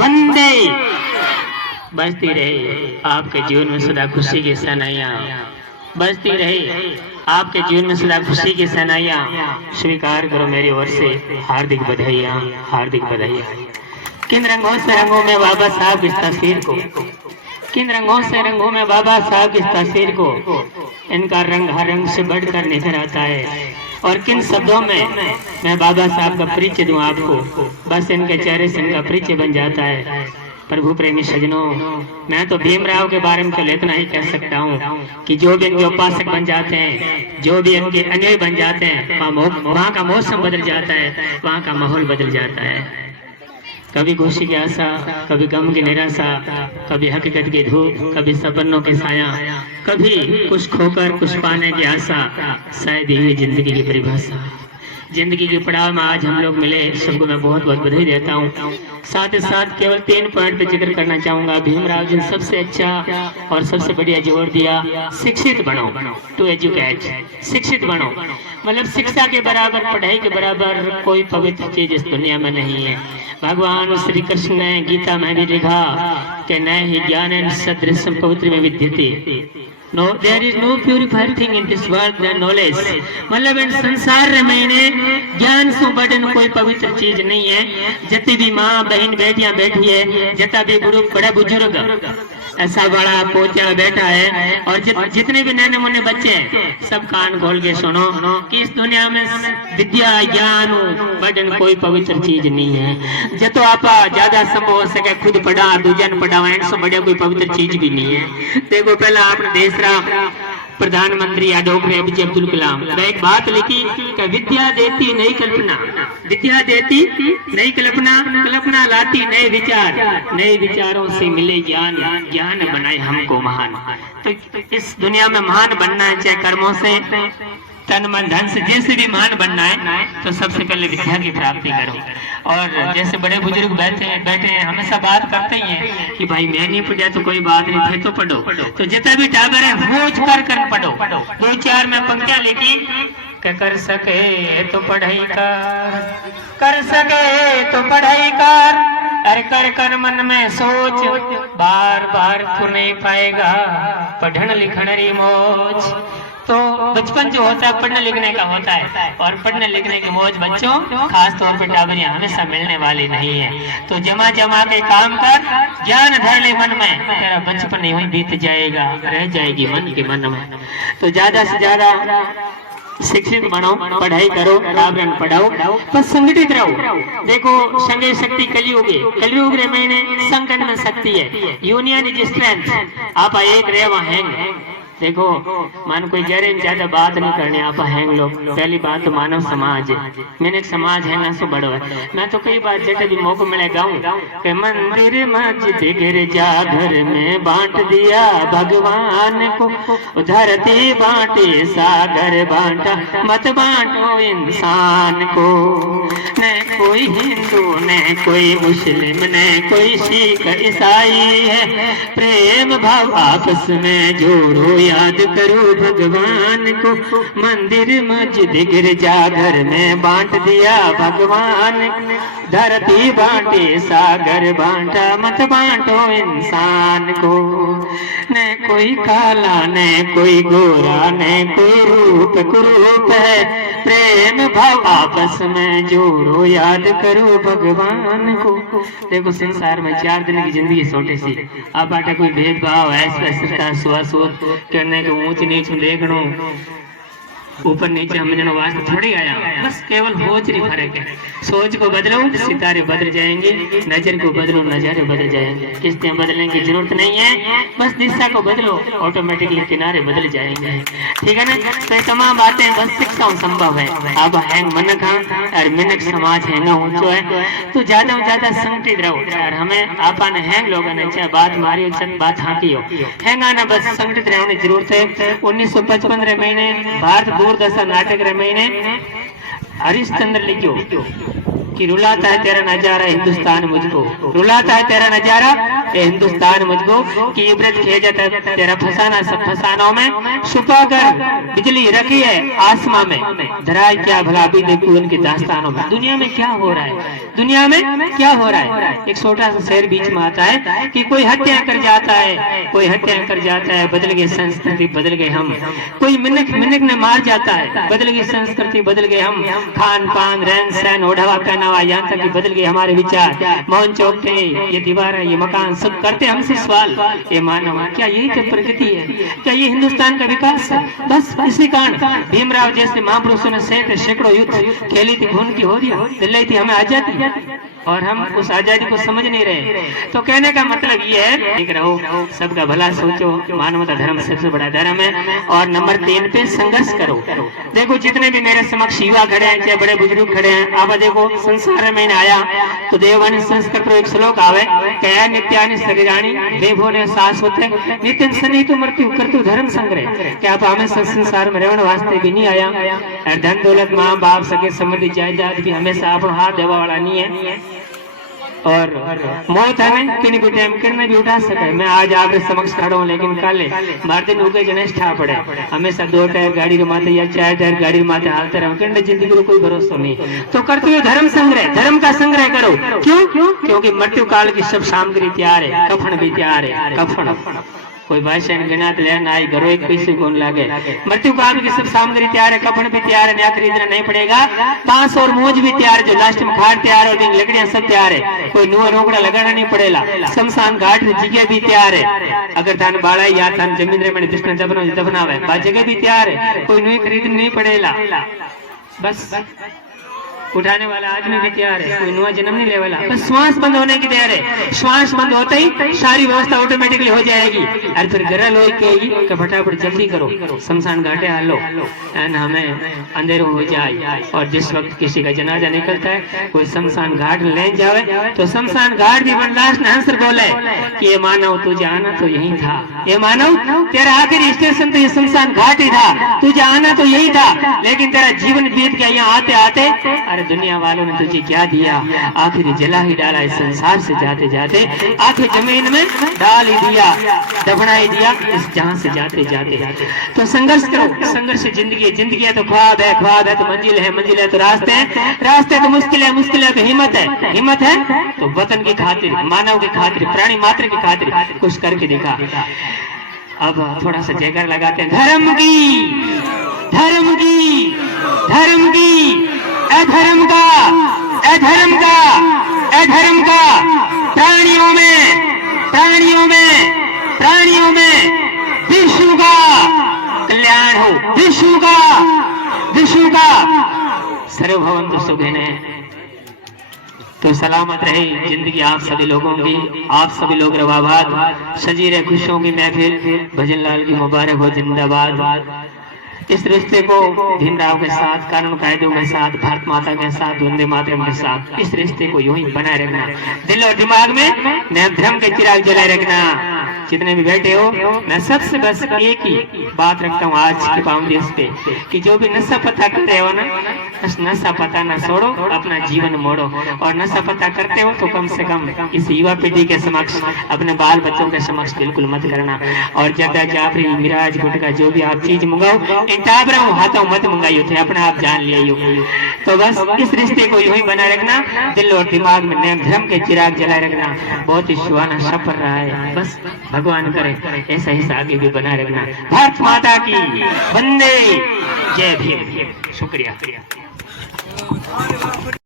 वंदे बजती रहे आपके जीवन में सदा खुशी की सनाइयाँ, बजती रहे आपके जीवन में सदा खुशी की सनाइयाँ। स्वीकार करो मेरी ओर से हार्दिक बधाइयाँ, हार्दिक बधाइयाँ। किन रंगों से रंगों में बाबा साहब इस तस्वीर को, किन रंगों से रंगों में बाबा साहब इस तस्वीर को, इनका रंग हर रंग से बढ़कर निखर आता है। और किन शब्दों में मैं बाबा साहब का परिचय दूं आपको, बस इनके चेहरे से इनका परिचय बन जाता है। प्रभु प्रेमी सजनों, मैं तो भीमराव के बारे में तो इतना ही कह सकता हूँ कि जो भी इनके उपासक बन जाते हैं, जो भी इनके अनुयायी बन जाते हैं, वहाँ का मौसम बदल जाता है, वहाँ का माहौल बदल जाता है। कभी खुशी की आशा, कभी गम की निराशा, कभी हकीकत की धूप, कभी सपनों के साया, कभी कुछ खोकर कुछ पाने की आशा, शायद यही जिंदगी की परिभाषा। जिंदगी के पड़ाव में आज हम लोग मिले, सबको मैं बहुत बहुत बधाई देता हूँ। साथ ही साथ केवल 3 पॉइंट पे जिक्र करना चाहूंगा। भीमराव जी ने सबसे अच्छा और सबसे बढ़िया जोर दिया, शिक्षित बनो, टू एजुकेट, शिक्षित बनो। मतलब शिक्षा के बराबर, पढ़ाई के बराबर कोई पवित्र चीज इस दुनिया में नहीं है। भगवान श्री कृष्ण ने गीता में भी लिखा कि न ही ज्ञान सदृशम पवित्र में विद्यते, No, there is no purified thing in this world than knowledge. मतलब इन संसार में ज्ञान से बढ़न कोई पवित्र चीज नहीं है। जितनी भी माँ बहन बेटियां बैठी है, जितना भी बड़ा बुजुर्ग ऐसा बड़ा पोचा बैठा है, और जितने भी नन्हे मुन्ने बच्चे हैं, सब कान खोल के सुनो कि इस दुनिया में विद्या ज्ञान बढ़न कोई पवित्र चीज नहीं है। जतो आप ज्यादा संभव हो सके खुद पढ़ा, दूजन पढ़ावा, इनसे बढ़िया कोई पवित्र चीज भी नहीं है। देखो पहला आपने देश प्रधानमंत्री डॉक्टर APJ अब्दुल कलाम ने एक बात लिखी कि विद्या देती नई कल्पना, विद्या देती नई कल्पना, कल्पना लाती नए विचार, नए विचारों से मिले ज्ञान, ज्ञान बनाए हमको महान। तो इस दुनिया में महान बनना है, चाहे कर्मों से, तन मन धन से, जैसे भी महान बनना है, तो सबसे पहले विद्या की प्राप्ति करो। और जैसे बड़े बुजुर्ग बैठे हमेशा बात करते ही हैं कि भाई मैं नहीं पढ़ा तो कोई बात नहीं, थे तो पढ़ो। तो जितना भी टाबर है होज कर पढ़ो। 2-4 में पंक्तियां लिखी कि कर सके तो पढ़ाई कर सके तो पढ़ाई कर, अरे कर मन में सोच, बार बार तू नहीं पाएगा पढ़न लिखन री मौज। तो बचपन जो होता है पढ़ने लिखने का होता है, और पढ़ने लिखने की मौज बच्चों खास तौर पर टाबरियां हमेशा मिलने वाली नहीं है। तो जमा के काम कर, ज्ञान धर ले मन में, तेरा बचपन ही बीत जाएगा, रह जाएगी मन के मन में। तो ज्यादा से ज्यादा शिक्षित बनो, पढ़ाई करो, टाबरन पढ़ाओ, बस संगठित रहो। देखो संघ शक्ति कलयुग रे महीने संगठन में शक्ति है, यूनियन इज स्ट्रेंथ। आप एक रे वहाँ हैंग। देखो मान कोई गहरे ज्यादा बात नहीं करनी, आप हैंग लोग। पहली बात तो मानव समाज है, मैंने एक समाज है ना सो बड़ो है। मैं तो कई बार जैसे भी मौका मिले गाऊं कि मंदिर मस्जिद गिरजा घर में बांट दिया भगवान को, धरती बांटे सागर बांटा, मत बांटो इंसान को। न कोई हिंदू न कोई मुस्लिम न कोई सिख ईसाई है, प्रेम भाव आपस में जोड़ो, याद करो भगवान को। मंदिर मस्जिद गिरजा घर में बांट दिया भगवान, धरती बांटे सागर बांटा, मत बांटो इंसान को। न कोई काला न कोई गोरा न कोई रूप कुरूप है, प्रेम भाव आपस में जोड़ो, याद करो भगवान को। देखो संसार में 4 दिन की जिंदगी छोटे सी, आप आटे कोई भेदभाव ऐसा सुअसोत करने को, ऊंच नीच देखनो, ऊपर नीचे समझना वास्ते थोड़ी आया, बस केवल सोच ही फर्क है। सोच को बदलो सितारे बदल जाएंगे, नजर को बदलो नजारे बदल जाएंगे। किस्तें बदलने की जरूरत नहीं है, बस दिशा को बदलो ऑटोमेटिकली किनारे बदल जाएंगे। ठीक है ना। तो ये तमाम बातें बस शिक्षाओं संभव है। अब हैंग मन का और मिनट समाज हैंगा ऊंचो है, तो ज्यादा से ज्यादा संगठित रहो। और हमें आपा ने हैंग लोगों ने चाहे बात मारी हो चाहे बात हाँकी हो, हैंगा ना बस संगठित रहने की जरूरत है। 1955 रे महीने भारत दूरदर्शन नाटक रे महीने हरिश्चंद्र लिखो कि रुलाता है तेरा नजारा हिंदुस्तान मुझको, रुलाता है तेरा नजारा ये हिंदुस्तान मुझको की इबरत खेजत है, तेरा फसाना सब फसानों में छुपा कर बिजली रखी है आसमां में, धराई क्या भला भी देखो उनकी दास्तानों में। दुनिया में क्या हो रहा है, दुनिया में क्या हो रहा है। एक छोटा सा शेर बीच में आता है कि कोई हत्या कर जाता है, कोई हत्या कर जाता है, बदल गई संस्कृति बदल गए हम। कोई मिनक मिनक ने मार जाता है, बदल गई संस्कृति बदल गए हम। खान पान रहन सहन ओढ़वा पहनावा यहाँ तक कि बदल गए हमारे विचार। मौन चौकते ये दीवार ये मकान सब करते हमसे सवाल, ये मानव क्या यही तो प्रगति है, क्या ये हिंदुस्तान का विकास है। बस इसी कारण भीमराव जैसे महापुरुषों ने सैकड़ों युद्ध खेली थी, खून की होरियां दिलाई थी हमें आजादी, और हम उस आजादी को समझ नहीं रहे। तो कहने का मतलब ये है, ठीक रहो, सबका भला सोचो, मानवता धर्म सबसे बड़ा धर्म है। और नंबर 3 पे संघर्ष करो। देखो जितने भी मेरे समक्ष युवा खड़े हैं, चाहे बड़े बुजुर्ग खड़े हैं, आप देखो संसार में आया तो देवानी संस्कृत एक श्लोक आवे, क्या नित्यानि शरीराणि देवोने शाश्वत नित्य सनिहित मृत्यु कर्तु धर्म संग्रह। क्या आप हमें संसार में रहने वास्ते भी नहीं आया, धन दौलत माँ बाप सके समृद्धि जायदाद भी हमेशा अपना हाथ देवा वाला नहीं है, और मौत हमें किन भी टाइम किन भी उठा सके। मैं आज आपके समक्ष खड़ा हूँ, लेकिन कल मार दिन उगे जनेश ठा पड़े, हमेशा 2 टायर गाड़ी रे माथे या 4 टायर गाड़ी रे माथे हालते रहो, किन जिंदगी को कोई भरोसा नहीं। तो करते हुए धर्म संग्रह, धर्म का संग्रह करो। क्यों? क्योंकि मृत्यु काल की सब सामग्री तैयार है, कफन भी तैयार है, कफन कोई भाषण गिनात लेना आई घरों एक पैसे कौन लागे। मृत्यु काल की सब सामग्री तैयार है, कफन भी तैयार है, नया खरीदना नहीं पड़ेगा, पांस और मोज भी तैयार है, जो लास्ट में खाट तैयार है, और लकड़ियां सब तैयार है, कोई नुआ रोकड़ा लगाना नहीं पड़ेगा। शमशान घाट जगह भी तैयार है, अगर थान बाड़ा या थान जमीन रे में दफनावे जगह भी तैयार है, कोई नुई खरीदना नहीं पड़ेगा। बस उठाने वाला आदमी भी तैयार है, कोई नया जन्म नहीं ले वाला, बस श्वास बंद होने की तैयार है। श्वास बंद होते ही सारी व्यवस्था ऑटोमेटिकली हो जाएगी। और फिर गरल हो के फटाफट जल्दी करो, शमशान घाटे हालो, हमें अंधेरों हो जाए। और जिस वक्त किसी का जनाजा निकलता है, कोई शमशान घाट ले जावे, तो शमशान घाट भी बनदास ने हंस बोले कि ये मानव तुझे आना तो यही था, ये मानव तेरा आखिरी स्टेशन तो ये शमशान घाट ही था, तुझे आना तो यही था, लेकिन तेरा जीवन बीत गया यहाँ आते आते। दुनिया वालों ने तुझे क्या दिया, आखिर जला ही डाला इस संसार से जाते जाते, आखिर जमीन में डाल ही दिया, दफना ही दिया इस जहां से जाते जाते। तो संघर्ष करो, संघर्ष जिंदगी है, जिंदगी है तो ख्वाब है, ख्वाब है तो मंजिल है, मंजिल है तो रास्ते हैं, रास्ते है तो मुश्किल है, मुश्किल है तो हिम्मत है, हिम्मत है तो वतन की खातिर, मानव की खातिर, प्राणी मात्र की खातिर कुछ करके दिखा। अब थोड़ा सा जयकार लगाते हैं, धर्म की, धर्म की, धर्म की, अधर्म का, अधर्म का, अधर्म का, प्राणियों में, प्राणियों में, प्राणियों में विश्व का कल्याण हो, विश्व का, विश्व का सर्वभवन्तु सुखिनः। तो सलामत रहे जिंदगी आप सभी लोगों की, आप सभी लोग रवाबाद, सजी रहे खुशियों की महफिल, भजन लाल की मुबारक हो, जिंदाबाद। इस रिश्ते को भीमराव के साथ, कानून कायदों के साथ, भारत माता के साथ, वंदे मातरम के साथ, इस रिश्ते को यूं ही बनाए रखना, दिल और दिमाग में नए धर्म के चिराग जलाए रखना। जितने भी बैठे हो, मैं सबसे बस एक ही बात रखता हूँ आज के पावन दिवस पे, कि जो भी नशा पता कर रहे हो ना, नशा पता न छोड़ो, अपना जीवन मोड़ो। और नशा पता करते हो तो कम से कम इस युवा पीढ़ी के समक्ष, अपने बाल बच्चों के समक्ष बिल्कुल मत करना। और जर्दा जाफरी मिराज गुटका जो भी आप चीज मंगाओ, इन टाबरों हाथों मत मंगाइयो थे, अपने आप जान लियो। तो बस इस रिश्ते को यूं ही बनाए रखना, दिल और दिमाग में नए धर्म के चिराग जलाए रखना। बहुत ही सुहाना सफर रहा है, बस भगवान करे ऐसा ही आगे भी बनाए रखना। भारत माता की वंदे, जय भीम। शुक्रिया।